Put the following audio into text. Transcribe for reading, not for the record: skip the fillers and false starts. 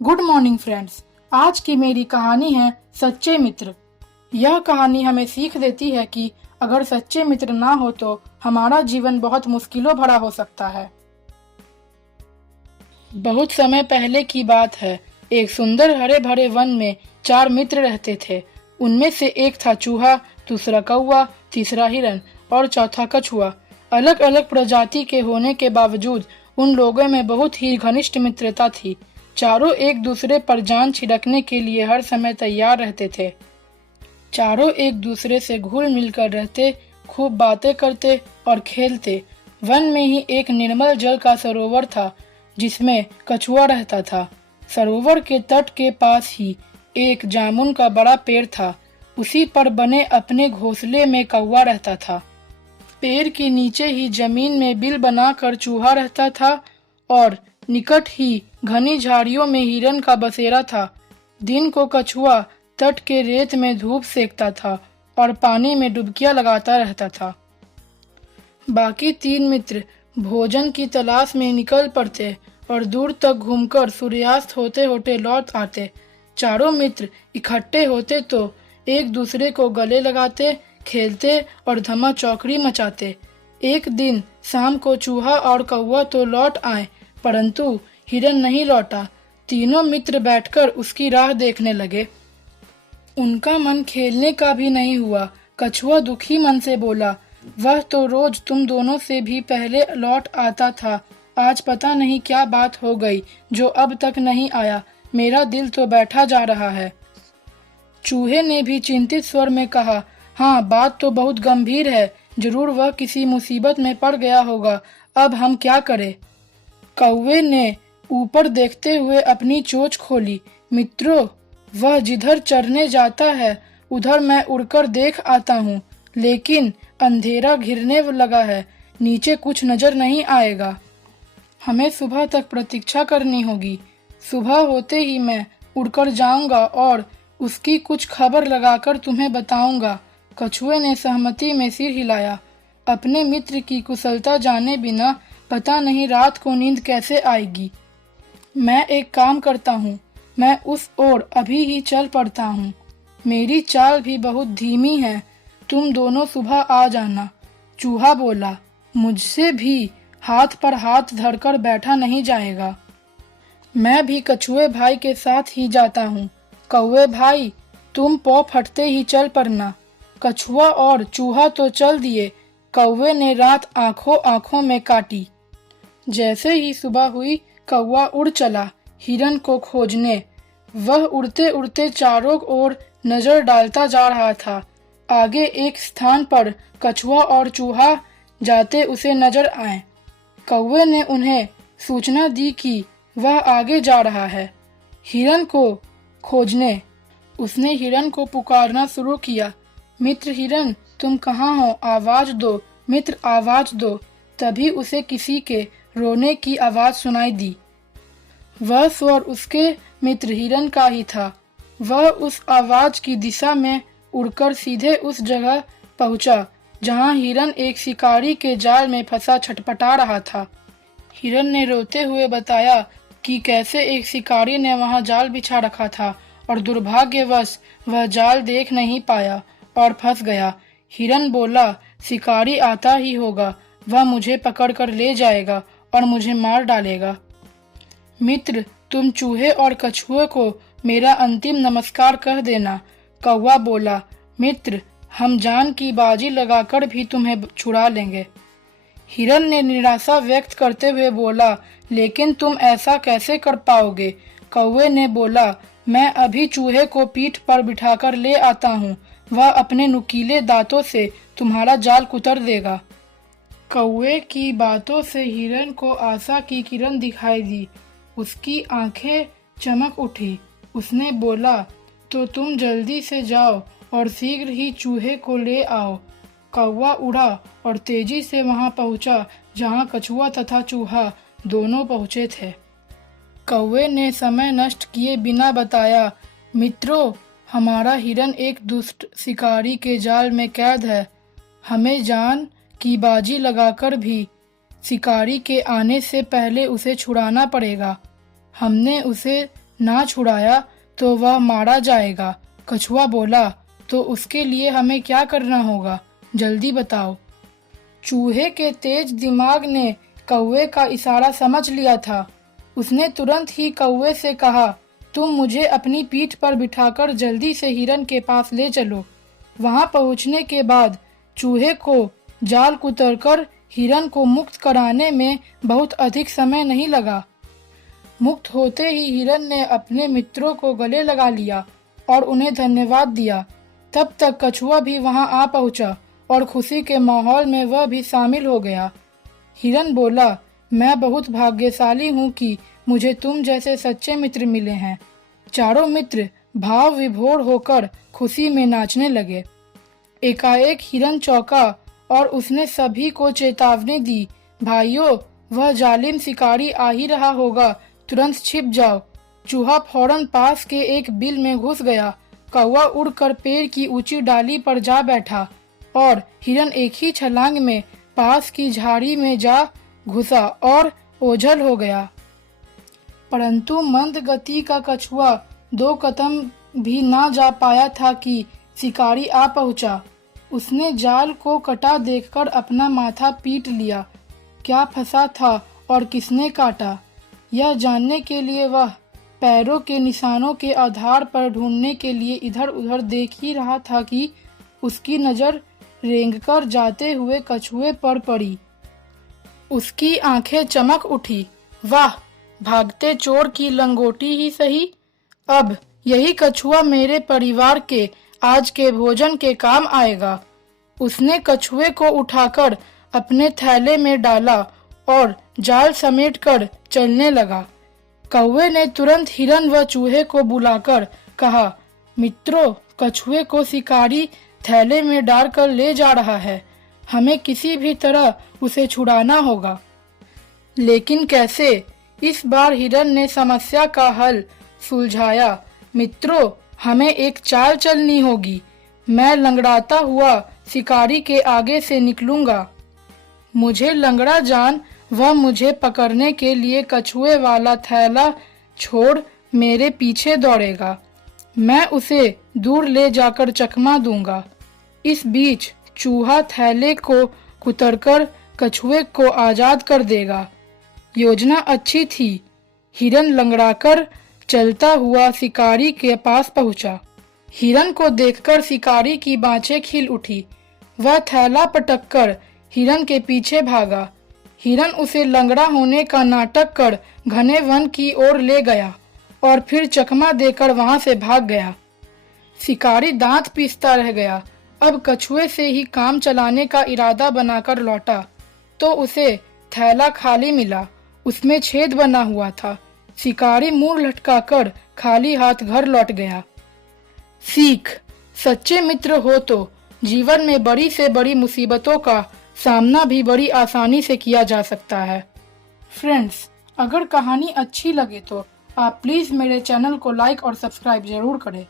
Good morning friends. आज की मेरी कहानी है सच्चे मित्र। यह कहानी हमें सीख देती है कि अगर सच्चे मित्र ना हो तो हमारा जीवन बहुत मुश्किलों भरा हो सकता है। बहुत समय पहले की बात है। एक सुंदर हरे भरे वन में 4 मित्र रहते थे। उनमें से एक था चूहा, दूसरा कौवा, तीसरा हिरन और चौथा कछुआ। अलग अलग प्रजाति के होने के बावजूद उन लोगों में बहुत ही घनिष्ठ मित्रता थी। चारों एक दूसरे पर जान छिड़कने के लिए हर समय तैयार रहते थे। चारों एक दूसरे से घुल मिलकर रहते, खूब बातें करते और खेलते। वन में ही एक निर्मल जल का सरोवर था जिसमें कछुआ रहता था। सरोवर के तट के पास ही एक जामुन का बड़ा पेड़ था। उसी पर बने अपने घोंसले में कौवा रहता था। पेड़ के नीचे ही जमीन में बिल बनाकर चूहा रहता था और निकट ही घनी झाड़ियों में हिरन का बसेरा था। दिन को कछुआ तट के रेत में धूप सेकता था और पानी में डुबकियां लगाता रहता था। बाकी 3 मित्र भोजन की तलाश में निकल पड़ते और दूर तक घूमकर सूर्यास्त होते होते लौट आते। चारों मित्र इकट्ठे होते तो एक दूसरे को गले लगाते, खेलते और धमा चौकड़ी मचाते। एक दिन शाम को चूहा और कौवा तो लौट आए, परंतु हिरन नहीं लौटा। तीनों मित्र बैठकर उसकी राह देखने लगे। उनका मन खेलने का भी नहीं हुआ। कछुआ दुखी मन से बोला, वह तो रोज तुम दोनों से भी पहले लौट आता था। आज पता नहीं क्या बात हो गई जो अब तक नहीं आया। मेरा दिल तो बैठा जा रहा है। चूहे ने भी चिंतित स्वर में कहा, हाँ, बात तो बहुत गंभीर है। जरूर वह किसी मुसीबत में पड़ गया होगा। अब हम क्या करें? कौवे ने ऊपर देखते हुए अपनी चोंच खोली। मित्रों, वह जिधर चरने जाता है उधर मैं उड़कर देख आता हूँ, लेकिन अंधेरा घिरने लगा है। नीचे कुछ नजर नहीं आएगा। हमें सुबह तक प्रतीक्षा करनी होगी। सुबह होते ही मैं उड़कर जाऊंगा और उसकी कुछ खबर लगाकर तुम्हें बताऊंगा। कछुए ने सहमति में सिर हिलाया। अपने मित्र की कुशलता जाने बिना पता नहीं रात को नींद कैसे आएगी। मैं एक काम करता हूँ, मैं उस ओर अभी ही चल पड़ता हूँ। मेरी चाल भी बहुत धीमी है। तुम दोनों सुबह आ जाना। चूहा बोला, मुझसे भी हाथ पर हाथ धरकर बैठा नहीं जाएगा। मैं भी कछुए भाई के साथ ही जाता हूँ। कौवे भाई, तुम पौ फटते ही चल पड़ना। कछुआ और चूहा तो चल दिए। कौवे ने रात आंखों आंखों में काटी। जैसे ही सुबह हुई, कौवा उड़ चला हिरन को खोजने। वह उड़ते उड़ते चारों ओर नजर डालता जा रहा था। आगे एक स्थान पर कछुआ और चूहा जाते उसे नजर आए। कौवे ने उन्हें सूचना दी कि वह आगे जा रहा है हिरन को खोजने। उसने हिरन को पुकारना शुरू किया, मित्र हिरन, तुम कहाँ हो? आवाज दो मित्र, आवाज दो। तभी उसे किसी के रोने की आवाज सुनाई दी। वह स्वर उसके मित्र हिरन का ही था। वह उस आवाज की दिशा में उड़कर सीधे उस जगह पहुंचा जहां हिरन एक शिकारी के जाल में फंसा छटपटा रहा था। हिरन ने रोते हुए बताया कि कैसे एक शिकारी ने वहां जाल बिछा रखा था और दुर्भाग्यवश वह जाल देख नहीं पाया और फंस गया। हिरन बोला, शिकारी आता ही होगा, वह मुझे पकड़कर ले जाएगा और मुझे मार डालेगा। मित्र, तुम चूहे और कछुए को मेरा अंतिम नमस्कार कह देना। कौवा बोला, मित्र, हम जान की बाजी लगाकर भी तुम्हें छुड़ा लेंगे। हिरन ने निराशा व्यक्त करते हुए बोला, लेकिन तुम ऐसा कैसे कर पाओगे? कौवे ने बोला, मैं अभी चूहे को पीठ पर बिठाकर ले आता हूँ। वह अपने नुकीले दांतों से तुम्हारा जाल कुतर देगा। कौवे की बातों से हिरन को आशा की किरण दिखाई दी। उसकी आंखें चमक उठी। उसने बोला, तो तुम जल्दी से जाओ और शीघ्र ही चूहे को ले आओ। कौवा उड़ा और तेजी से वहां पहुंचा जहां कछुआ तथा चूहा दोनों पहुंचे थे। कौवे ने समय नष्ट किए बिना बताया, मित्रों, हमारा हिरन एक दुष्ट शिकारी के जाल में कैद है। हमें जान की बाजी लगाकर भी शिकारी के आने से पहले उसे छुड़ाना पड़ेगा। हमने उसे ना छुड़ाया तो वह मारा जाएगा। कछुआ बोला, तो उसके लिए हमें क्या करना होगा, जल्दी बताओ। चूहे के तेज दिमाग ने कौवे का इशारा समझ लिया था। उसने तुरंत ही कौवे से कहा, तुम मुझे अपनी पीठ पर बिठाकर जल्दी से हिरन के पास ले चलो। वहां पहुंचने के बाद चूहे को जाल कुतरकर हिरन को मुक्त कराने में बहुत अधिक समय नहीं लगा। मुक्त होते ही हिरन ने अपने मित्रों को गले लगा लिया और उन्हें धन्यवाद दिया। तब तक कछुआ भी वहां आ पहुंचा और खुशी के माहौल में वह भी शामिल हो गया। हिरन बोला, मैं बहुत भाग्यशाली हूँ कि मुझे तुम जैसे सच्चे मित्र मिले हैं। चारों मित्र भाव विभोर होकर खुशी में नाचने लगे। एकाएक हिरन चौंका और उसने सभी को चेतावनी दी, भाइयों, वह जालिम शिकारी आ ही रहा होगा, तुरंत छिप जाओ। चूहा फौरन पास के एक बिल में घुस गया। कौवा उड़कर पेड़ की ऊंची डाली पर जा बैठा और हिरन एक ही छलांग में पास की झाड़ी में जा घुसा और ओझल हो गया। परंतु मंद गति का कछुआ 2 कदम भी ना जा पाया था कि शिकारी आ पहुंचा। उसने जाल को कटा देखकर अपना माथा पीट लिया। क्या फंसा था और किसने काटा, यह जानने के लिए वह पैरों के निशानों के आधार पर ढूंढने के लिए इधर उधर देख ही रहा था कि उसकी नजर रेंगकर जाते हुए कछुए पर पड़ी। उसकी आंखें चमक उठी। वाह, भागते चोर की लंगोटी ही सही। अब यही कछुआ मेरे परिवार के आज के भोजन के काम आएगा। उसने कछुए को उठाकर अपने थैले में डाला और जाल समेटकर चलने लगा। कौवे ने तुरंत हिरन व चूहे को बुलाकर कहा, मित्रों, कछुए को शिकारी थैले में डालकर ले जा रहा है। हमें किसी भी तरह उसे छुड़ाना होगा। लेकिन कैसे? इस बार हिरन ने समस्या का हल सुलझाया। मित्रों, हमें एक चाल चलनी होगी। मैं लंगड़ाता हुआ शिकारी के आगे से निकलूंगा। मुझे लंगड़ा जान वह मुझे पकड़ने के लिए कछुए वाला थैला छोड़ मेरे पीछे दौड़ेगा। मैं उसे दूर ले जाकर चकमा दूंगा। इस बीच चूहा थैले को कुतरकर कछुए को आजाद कर देगा। योजना अच्छी थी। हिरन लंगड़ाकर चलता हुआ शिकारी के पास पहुंचा। हिरन को देखकर शिकारी की बाँछें खिल उठी। वह थैला पटककर हिरन के पीछे भागा। हिरन उसे लंगड़ा होने का नाटक कर घने वन की ओर ले गया और फिर चकमा देकर वहां से भाग गया। शिकारी दांत पीसता रह गया। अब कछुए से ही काम चलाने का इरादा बनाकर लौटा तो उसे थैला खाली मिला। उसमें छेद बना हुआ था। शिकारी मुंह लटकाकर खाली हाथ घर लौट गया। सीख: सच्चे मित्र हो तो जीवन में बड़ी से बड़ी मुसीबतों का सामना भी बड़ी आसानी से किया जा सकता है। फ्रेंड्स, अगर कहानी अच्छी लगे तो आप प्लीज मेरे चैनल को लाइक और सब्सक्राइब जरूर करें।